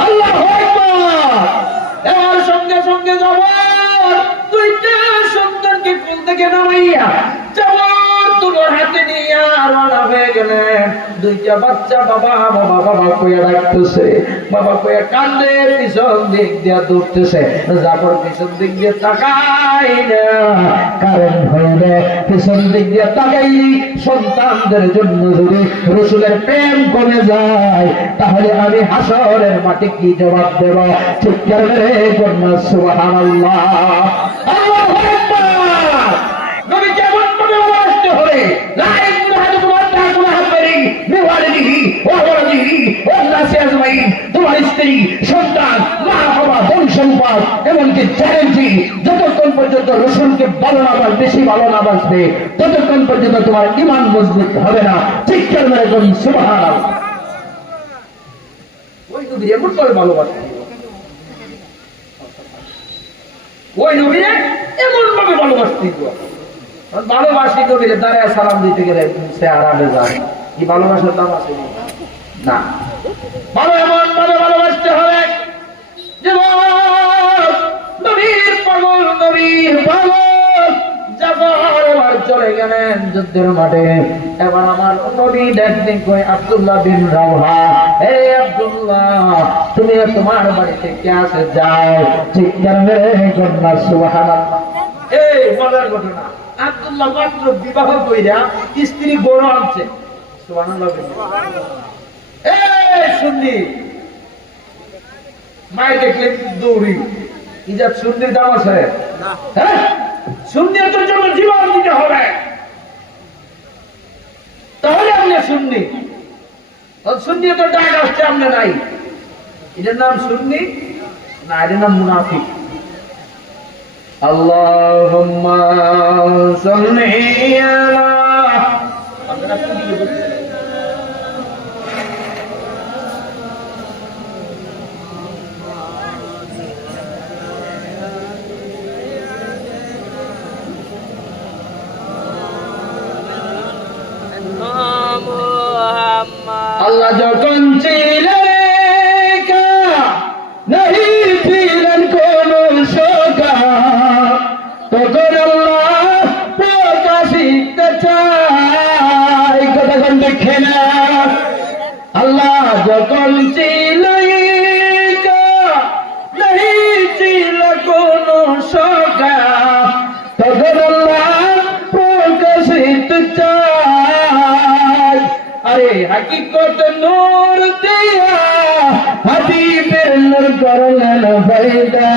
আল্লাহু আকবার। এবার সঙ্গে সঙ্গে যাব 2টা সন্তানকে কোল থেকে নামাইয়া যাব তোমার হাতে নিয়ে রওনা হয়ে গেলেন। 2টা বাচ্চা বাবা বাবা বাবা কইয়া ডাকতেছে, বাবা কইয়া কান্দে, পিছন দিক দিয়া দৌড়তেছে। জাফর পিছন দিক দিয়ে তাকাই না, কারণ হইলে পিছন দিক দিয়ে তাকাইলি সন্তানদের জন্য যদি রাসূলের প্রেম কমে যায়, তাহলে আমি হাসরের মাঠে কি জবাব দেব? চিৎকার মেরে কন্যা সুবহানাল্লাহ, আল্লাহু আকবার। নবী কেমন ভাবে ভালোবাসতে হবে, লা ইলাহা ইল্লাল্লাহ মুহাম্মাদুর বিওয়ালিহি ওয়া ওয়ালিহি ওয়া নাসি আজমাইন। তোমার স্ত্রী, সন্তান, মা বাবা, ধন সম্পদ, এমনকি চ্যালেঞ্জি, যতক্ষণ পর্যন্ত রাসূলকে ভালো না বাসবে, বেশি ভালো না বাসবে, ততক্ষণ পর্যন্ত তোমার ঈমান মজবুত হবে না। চিৎকার মেরে বলি সুবহানাল্লাহ। নবীর এমন ভাবে ভালোবাসতে দিব, ওই নবীর এমন ভাবে ভালোবাসতে দিব। ভালোবাসি নবীর দাঁড়ায় সালাম দিতে গেলে সে আরামে যায়, কি ভালোবাসার দাম আছে না? ভালো এমন ভাবে ভালোবাসতে হবে যেমন নবীর পাগল, নবীর পাগল জাফর এবার চলে গেলেন যুদ্ধের মাঠে। এবার আমার নবী দেখতেন কই আব্দুল্লাহ বিন রাওহা, হে আব্দুল্লাহ তুমি তোমার বাড়িতে কে আছে যাও, চিৎকার মেরে কন্যা সুবহানাল্লাহ। এই মজার ঘটনা, আব্দুল্লাহ মাত্র বিবাহ কইরা স্ত্রী বড় আনছে, সুবহানাল্লাহ। এই সুন্নি মায়ের দেখলে দৌড়ি, ইজাত সুন্নির দাম আছে না? হ্যাঁ, সুন্নিয়তের জন্য জীবন দিতে হবে, তাহলে আপনি সুন্নি। সুন্নিয়তের ডাক আসছে আপনি নাই, এটার নাম সুন্নি না, এটার নাম মুনাফিক। আল্লাহুম্মা সাল্লি আলা আল্লাহ যখন ছিলেন নাহি ছিলেন কোন শোকা, তখন আল্লাহ প্রকাশিত চাই, কথা কোন দেখে না? আল্লাহ যখন ছিলেন নাহি ছিল কোন শোকা, তখন আল্লাহ প্রকাশিত চাই। আরে হাকিকত নূর দিয়া হাবিবের নূর করলেন ফায়দা,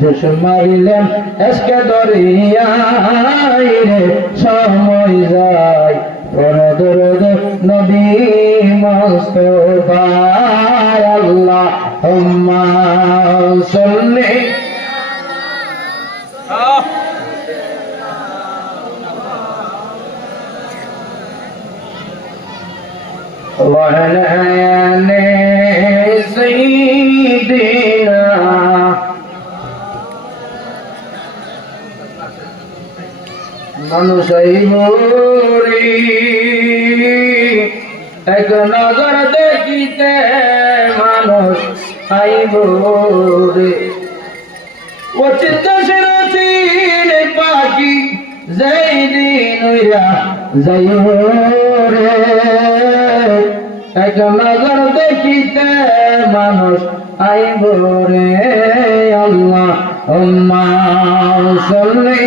জোশ মারিলেন এসকে দরিয়ায় রে সময় যায়, পরে দরুদ নবী মুস্তাফা। আল্লাহুম্মা সাল্লি وعلى آل سيدنا মানুষই মরি এক নজর দেখিতে মানুষ আইব রে, ও চিন্তা সেরচিন পাখি যেই দিন উইরা যাইব রে, এক নজর দেখিতে মানুষ আইব রে। আল্লাহুম্মা সাল্লি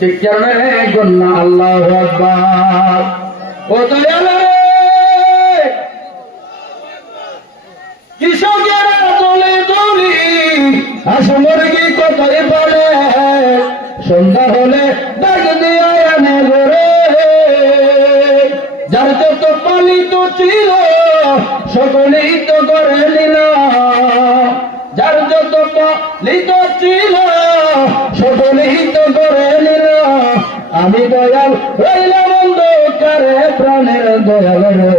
চিৎকার মেরে কন্যা আল্লাহু আকবার। ও দয়ালে কৃষকেরা দলে দলি হাঁস মুরগি কোথায় বলে, সন্ধ্যা হলে ডাক দিয়া এনে ঘরে, যার যত পালিত ছিল সকলেই তো করে নিল, যার যত পালিত ছিল সকলেই তো করে নিল। আমি দয়াল হইলাম অন্ধকারে প্রাণের দয়াল রে,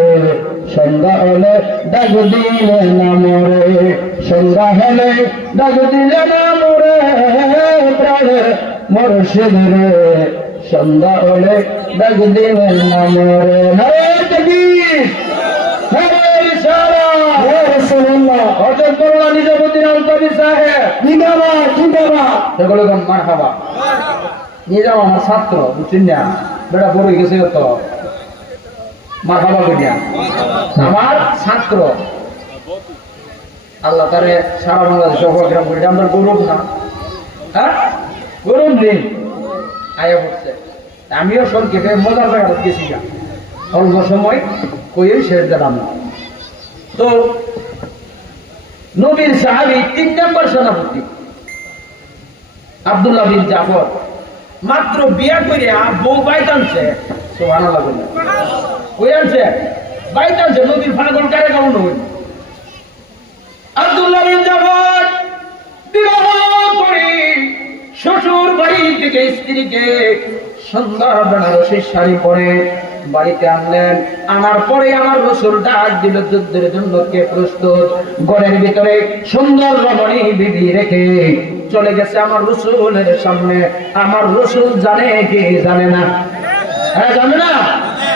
সন্ধ্যা হলে ডাক দিলে না মরে, সন্ধ্যা হলে ডাক দিলে না মরে প্রাণের মুর্শিদ রে, সন্ধ্যা হলে ডাক দিলে না মরে। নারে তাকবীর, নারে রিসালাত, ইয়া রাসূলুল্লাহ। হযরত মাওলানা নিজামুদ্দিন আলতাবি সাহেব জিন্দাবাদ, জিন্দাবাদ। সকলে বলেন মারহাবা। নিজাম আমার ছাত্র, বুঝছেন না, বেটা বড় হয়ে গেছে তো, মারহাবা কইয়া আমার ছাত্র। আল্লাহ তারে সারা বাংলাদেশ অগ্রাম করে, আমরা গৌরব না, হ্যাঁ গৌরব নেই আয়া পড়ছে। আমিও সংক্ষেপে মজার জায়গা গেছি, অল্প সময় কই শেষ দিলাম। তো নবীর সাহাবী 3 নম্বর সেনাপতি আব্দুল্লাহ বিন জাফর মাত্র বিয়া করিয়া বউ বাইত আনছে, সুবহানাল্লাহ বলে কই আনছে, বাইতাল যে নবীর পাগল কারে কেমন হই আব্দুল্লাহ বিন জাফর বিবাহ করে শ্বশুর বাড়ি থেকে স্ত্রীকে সুন্দর বেনারসি শাড়ি পরে বাড়িতে আনলেন। আনার পরে আমার রাসূল ডাক দিল, যুদ্ধের জন্য কে প্রস্তুত? ঘরের ভিতরে সুন্দর রমণী বিবি রেখে চলে গেছে আমার রাসূলের সামনে। আমার রাসূল জানে কি জানে না? হ্যাঁ জানে না।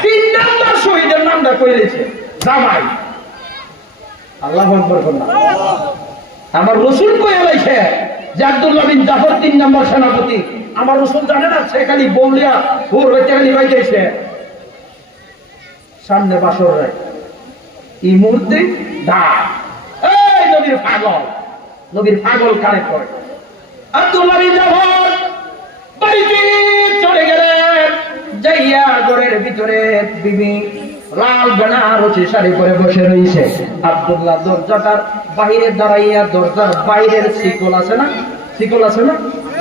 3 নাম্বার শহীদের নামটা কইলেছে জামাই। আল্লাহু আকবার বলুন। আমার রাসূল কই আইছে যে আব্দুল্লাহ বিন জাফর 3 নম্বর সেনাপতি। আমার রাসূল জানে না সে খালি বউলিয়া ওর বেচারি বাইতেছে সামনে বাসর রায়। এই মুহূর্তে ডাক, এই নবীর পাগল, নবীর পাগল কারে কয়? আব্দুল্লাহ বিন জাফর বাড়িতে চলে গেলেন। যাইয়া ঘরের ভিতরে বিবি লাল বেনারসি শাড়ি পরে বসে রয়েছে। আব্দুল্লাহ দরজাটার বাইরে দাঁড়াইয়া দরজার বাইরের শিকল আছে না, শিকল আছে না,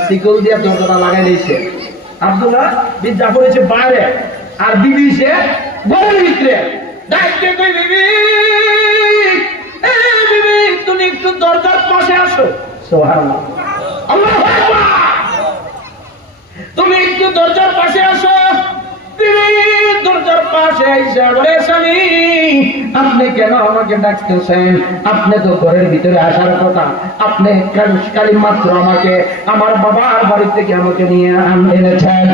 শিকল দিয়ে দরজাটা লাগাই দিয়েছে। আব্দুল্লাহ বিন জাফর হচ্ছে বাইরে আর বিবি সে ঘরের ভিতরে। ডাকতে কই, বিবি এ বিবি তুমি একটু দরজার পাশে আসো। সুবহানাল্লাহ, আল্লাহু আকবার। তুমি একটু দরজার পাশে আসো। দরজার পাশে আইসা বলে, স্বামী আপনি কেন আমাকে ডাকতেছেন? আপনি তো ঘরের ভিতরে আসার কথা। আপনি কালী মাত্র আমাকে আমার বাবার বাড়ি থেকে আমাকে নিয়ে এনেছেন।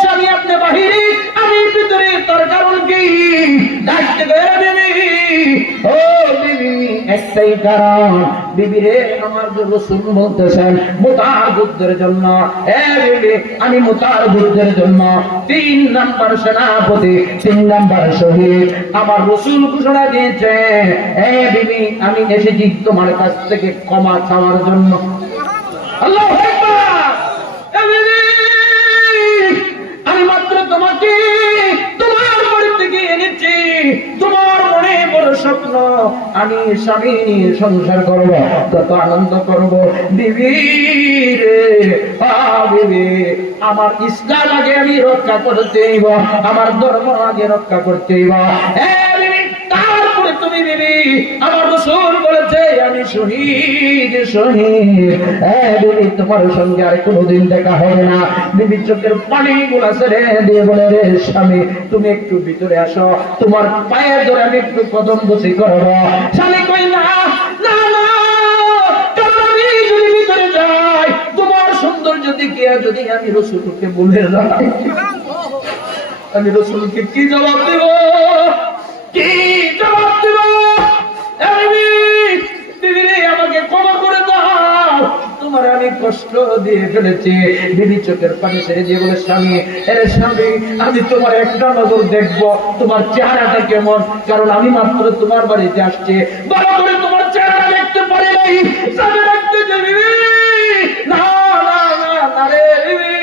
স্বামী আপনি বাহিরে, আমি ভিতরে, তার কারণ কি? ডাকতে ও বিবি একটাই কারণ। বিবিরে আমার রাসূল বলতেছেন মুতার যুদ্ধের জন্য। বিবি আমি মুতার যুদ্ধের জন্য 3 নাম্বার সেনাপতি, 3 নাম্বার শহীদ আমার রাসূল ঘোষণা দিয়েছে। বিবি আমি এসেছি তোমার কাছ থেকে ক্ষমা চাওয়ার জন্য। আল্লাহু আকবার। আমি মাত্র তোমাকে তোমার বাড়ি থেকে এনেছি। তোমার মনে বড় স্বপ্ন আমি স্বামী নিয়ে সংসার করব, কত আনন্দ করব। বিবি রে বিবি আমার ইসলাম আগে আমি রক্ষা করতে হইব, আমার ধর্ম আগে রক্ষা করতে হইব। তারপরে তুমি বিবি আমার রাসূল বলেছে আমি শহীদ শহীদ। বিবি তোমার সঙ্গে আর কোনোদিন দেখা হবে না। বিবি চোখের পানি গুলা ছেড়ে দিয়ে বলে, রে স্বামী তুমি একটু ভিতরে আসো, তোমার পায়ে ধরে আমি একটু কদম বসি করব। স্বামী কই, না না না, আমি যদি ভিতরে যাই তোমার সৌন্দর্য দেখিয়া যদি আমি রাসূলকে বলে যাই, আমি রাসূলকে কি জবাব দেব? কি জবাব দেব? আমাকে ক্ষমা করে দাও, তোমার আমি কষ্ট দিয়ে ফেলেছি। বিবি চোখের পানি ছেড়ে দিয়ে বলে, স্বামী এর স্বামী আমি তোমার একটা নজর দেখবো, তোমার চেহারাটা কেমন, কারণ আমি মাত্র তোমার বাড়িতে আসছি, ভালো করে তোমার চেহারা দেখতে পারি নাই। স্বামী রাখতে যাবি না না না রে বিবি,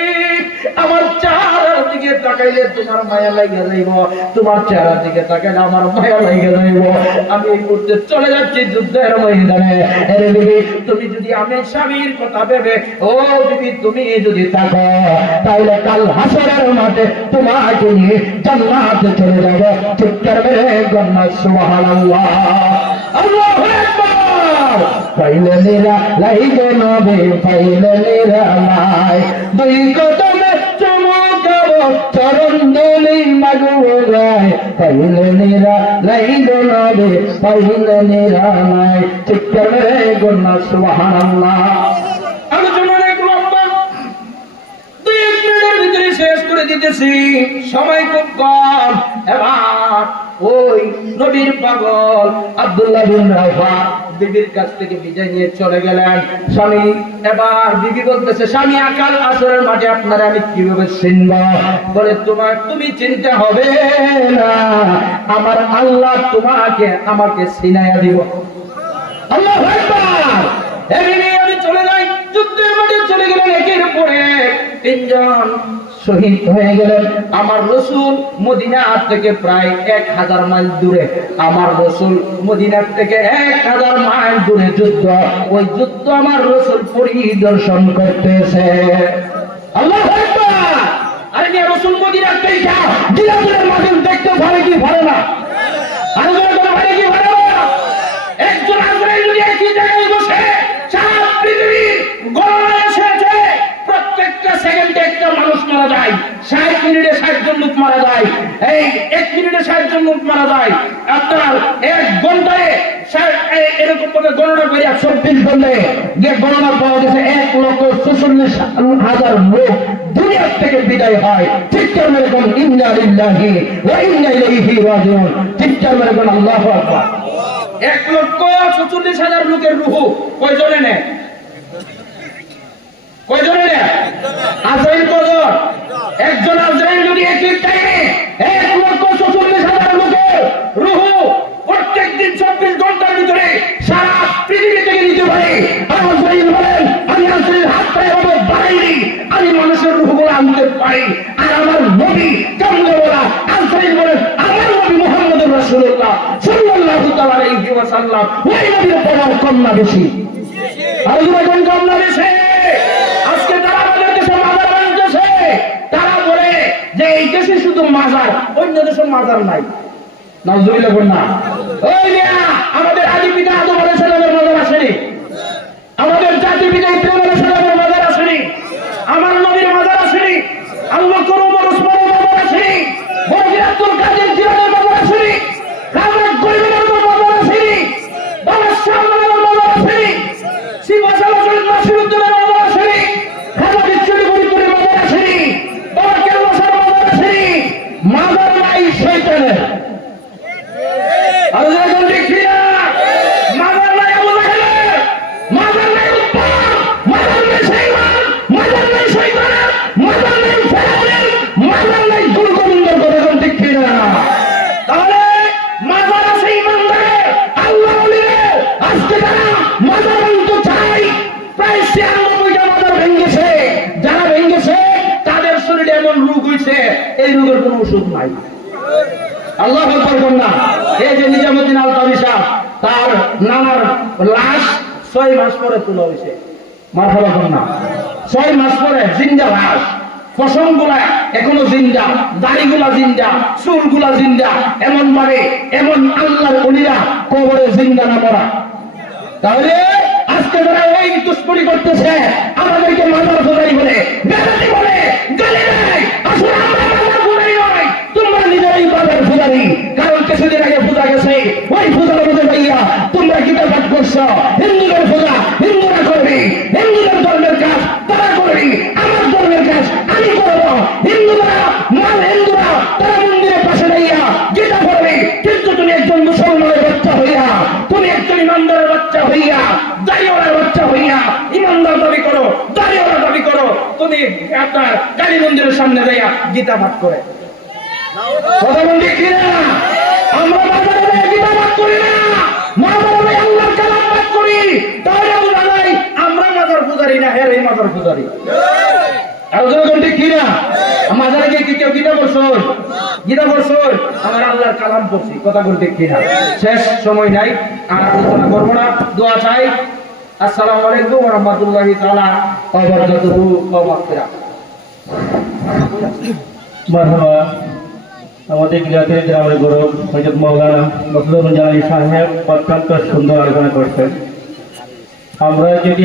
আমার চেহারার দিকে তাকাইলে তোমার মায়া লাগিয়ে যাইব, তোমার চেহারার দিকে তাকাইলে আমার মায়া লাগিয়ে যাইব। আমি এই মুহূর্তে চলে যাচ্ছি যুদ্ধের ময়দানে। আরে বিবি তুমি যদি আমি স্বামীর কথা ভেবে, ও বিবি তুমি যদি থাকো তাহলে কাল হাসরের মাঠে তোমাকে নিয়ে জান্নাতে চলে যাবে। চিৎকার মেরে গন্না সুবহানাল্লাহ, আল্লাহু আকবার। পাইলে নিরা লাইগে নবী, পাইলে নিরা লাই, দুই কদমে চমকাবো চরণ দুলি মাগো গায়। পাইলে নিরা লাইগে নবী, পাইলে নিরা লাই। চিৎকার মেরে গন্না সুবহানাল্লাহ। আলোচনা একটু লম্বা, 2 মিনিটের ভিতরে শেষ করে দিতেছি, সময় খুব কম। এবার ওই নবীর পাগল আব্দুল্লাহ বিন রাওফা বিবির কাছ থেকে বিদায় নিয়ে চলে গেলেন। স্বামী এবার বিবি বলতেছে, স্বামী আকাল আসরের মাঠে আপনারা আমি কিভাবে চিনব? বলে তুমি চিনতে হবে না, আমার আল্লাহ তোমাকে আমাকে চিনাইয়া দিব। আল্লাহু আকবার। আমি চলে যাই, যুদ্ধের মাঠে চলে গেলেন। একের পরে 3 জন শহীদ হয়ে গেলেন। আমার রাসূল মদিনা থেকে প্রায় 1000 মাইল দূরে, আমার রাসূল মদিনা থেকে 1000 মাইল দূরে যুদ্ধ, ওই যুদ্ধ আমার রাসূল পরিদর্শন করতেছে। আল্লাহু আকবার। আরে রাসূল মদিনা থেকে জিলাতুল মাদিন দেখতে পারে কি পারে না? আর কোনো ভাই কি ভালো একজন আজরাইল যদি একই জায়গায় বসে সারা পৃথিবীর গণনা এসেছে প্রত্যেকটা সেকেন্ডে একটা মানুষ মারা যায় 60 মিনিটে 60 জন লোক মারা যায় এই 1 মিনিটে 60 জন লোক মারা যায় আপনার 1 ঘন্টায় এরকম ভাবে গণনা করে 24 ঘন্টায় যে গণনা পাওয়া গেছে 1,46,000 লোক দুনিয়া থেকে বিদায় হয় ঠিক এরকম ইন্না লিল্লাহি ওয়া ইন্না ইলাইহি রাজিউন ঠিক এরকম আল্লাহু আকবার 1,46,000 লোকের রূহ কয়জনে নেয় কয়জনে নেয় আজরাইল কয়জন একজন আজরাইল যদি একই টাইমে 1,46,000 লোকের রূহ প্রত্যেকদিন 24 ঘন্টার ভিতরে সারা পৃথিবী থেকে নিতে পারে আজরাইল বলেন আমি আজরাইল হাত পায়ে বাড়াইনি আমি মানুষের রূহগুলো আনতে পারি আর আমার নবী কেমনে বলা আজরাইল বলেন আমার নবী মুহাম্মদুর রাসূলুল্লাহ সাল্লাল্লাহু তাআলা আলাইহি ওয়াসাল্লাম ওই নবীর পাওয়ার কম না বেশি আর যখন কম না বেশি আজকে তারা আমাদের দেশে মাজার বানাইতেছে তারা বলে যে এই দেশে শুধু মাজার অন্য দেশে মাজার নাই নাউজুবিল্লাহ বলেন না ওই মিয়া আমাদের আদি পিতা আদম আলাইহিস সালামের মাজার আসেনি আমাদের জাতির পিতা ইব্রাহিম আলাইহিস সালামের মাজার আসেনি আমার নবীর মাজার আসেনি আল্লাহ করুম ওসমানের মাজার আসেনি বড় আব্দুল কাদের জিলানীর মাজার আসেনি রাজা গরিবের মাজার আসেনি বাবা শাহমানের মাজার আসেনি শিবাসালা শরীফ নাসিরউদ্দিনের মাজার আসেনি খাজা বিশ্বরী বরিপুরের মাজার আসেনি বাবা কেল্লাসার মাজার আসেনি মাজার নাই শয়তানের আল্লাহ দেখি না মাজার নাই আবু জাহেলের মাজার নাই উত্তর মাজার নাই শাইমান মাজার নাই শয়তানের মাজার নাই ফেরাউনের মাজার নাই দুর্গোবিন্দর কথা দেখি না তাহলে মাজার আছে ইমানদারের আল্লাহ ওলিদের আজকে তারা মাজার ভাঙতে চাই প্রায় 96টা মাজার ভেঙেছে যারা ভেঙেছে তাদের শরীরে এমন রোগ হয়েছে এই রোগের কোনো ওষুধ নাই আল্লাহ আকবার বলনা এই যে নিজামুদ্দিন আলতাবি সাহেব তার নানার লাশ 6 মাস পরে তোলা হয়েছে মারহাবা বলনা 6 মাস পরে জিন্দা লাশ পশমগুলা এখনো জিন্দা দাড়িগুলা জিন্দা চুলগুলা জিন্দা এমন ভাবে এমন আল্লাহর ওলিরা কবরে জিন্দা না মরা তাহলে আজকে যারা ওই দুষ্করি করতেছে আমাদেরকে মাজার পূজারি বলে বেদাতি বলে গালি দেয় আসলে আমরা মাজার পূজারি নয় তোমরা নিজেরাই মাজার পূজারি কারণ কিছুদিন আগে পূজা গেছে ওই পূজার মধ্যে ভাইয়া তোমরা কিতাব পাঠ করছো হিন্দুদের পূজা হিন্দুরা করবি হিন্দুদের ধর্মের কাজ তারা করবি আমার ধর্মের কাজ আমি করবো হিন্দুরা তারা মন্দিরের পাশে দাঁড়িয়ে গীতা পড়বে কিন্তু তুমি একজন মুসলমানের বাচ্চা হইয়া তুমি একজন ইমানদারের বাচ্চা হইয়া দাড়িওয়ালার বাচ্চা হইয়া ইমানদার দাবি করো দাড়িওয়ালা দাবি করো তুমি আপনার কালী মন্দিরের সামনে যাইয়া গীতা পাঠ করে কথা বলি কিনা আমরা বাজারে গীতা পাঠ করি না মাজারে আল্লাহর কালাম পাঠ করি তাহলে বোঝা যায় আমরা মাজার পূজারি না হের এই মাজার পূজারি আর যখন ঠিক কিনা মাজারে গিয়ে কি কেউ গীতা পড়ছো আমার আল্লাহর কালাম পড়ছি কথা বলতে কিনা শেষ সময় নাই আর আলোচনা করবো না দোয়া চাই আসসালামু আলাইকুম ওয়া রাহমাতুল্লাহি তাআলা ওয়া বারাকাতুহু ওয়া মাগফিরাহ মারহাবা আমাদের জাতীয় গ্রামের গৌরব হযরত মাওলানা মকসুদুল জালানী সাহেব অত্যন্ত সুন্দর আলোচনা করছেন আমরা যদি